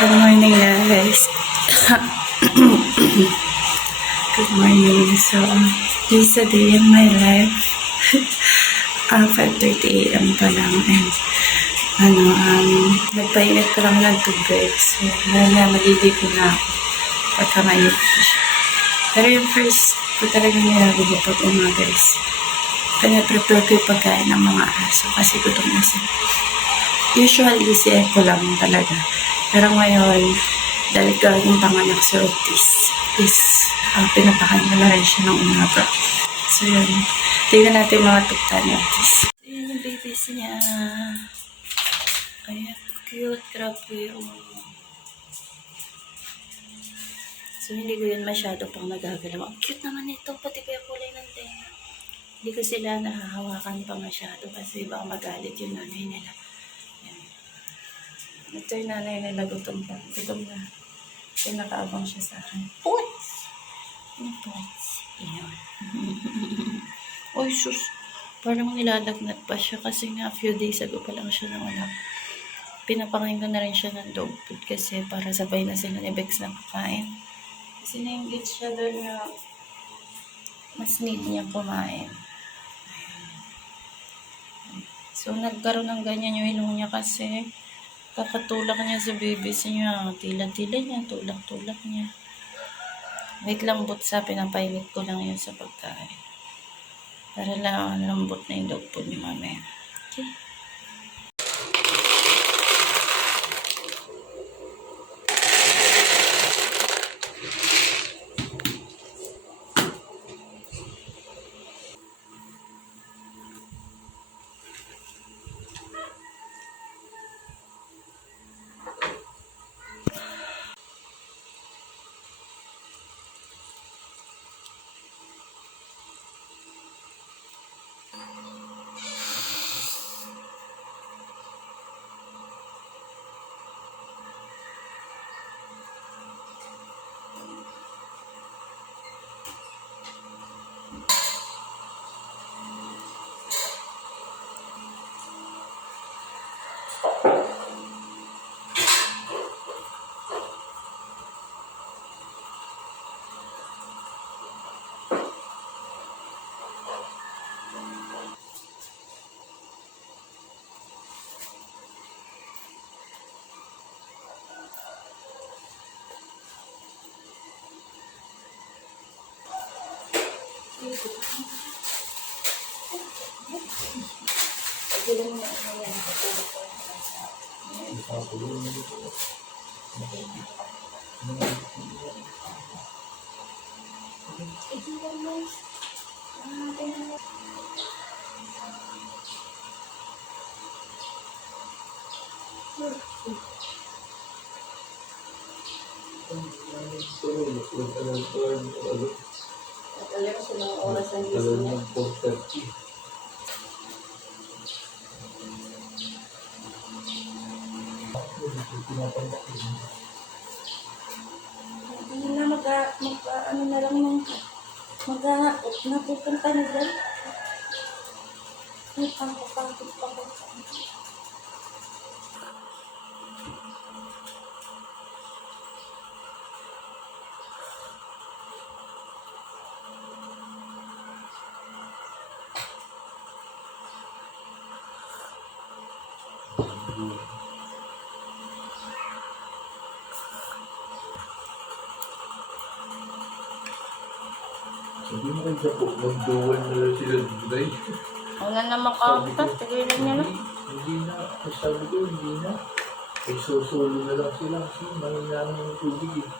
Good morning, guys. Good morning. So, this is a day in my life. 5:30 a.m. pa lang. And, nagpainit ko lang ng tubig. So, maliligo na ako. Pagka mainit ko siya. Pero yung first ko talaga nilaligo pag umaga is pinaprepare ko yung pagkain ng mga aso kasi gutom na sila. Usually, si Echo lang talaga. Pero ngayon, dahil gagawin panganak sa Otis, is pinapakain ko na rin siya ng umaga. So yun, tingnan natin mga tukta ni Otis. So yun yung babies niya. Ayan, cute, grabe yung... So hindi ko yun masyado pang nagagalaw. Ang cute naman ito, pati pa yung kulay ng tenga. Hindi ko sila nahahawakan pa masyado kasi baka magalit yung nanay nila. Ito yung nanay nila, gutom pa. Gutom na. Pinakaabang siya sa akin. Points! Yung points. Iyon. Uy, sus. Parang nilalagnat pa siya kasi nga few days ago pa lang siya naman. Pinapakain ko na rin siya ng dog food kasi para sabay na sila ni Bex na kakain. Kasi na-engage siya doon na mas need niya kumain. So, nagkaroon ng ganyan yung ilong niya kasi kakatulak niya sa babies niya. Tila-tila niya, tulak-tulak niya. Wait lang, butsa. Pinapainit ko lang yun sa pagkain. Para lang lambot na yung dog food ni mamaya. Okay. Talaga sa mga oras ang gising niya. Hindi na ano na lang nung napupunta na dyan. Ay, pangkapangkot pa ko. Hindi mo rin siya po, mag-dual na lang sila today. Wala na makakatas, tigilan niya na. Hindi na, sabi ko, hindi na. Ay, susulo na lang sila kasi mangyayari ng tubig eh.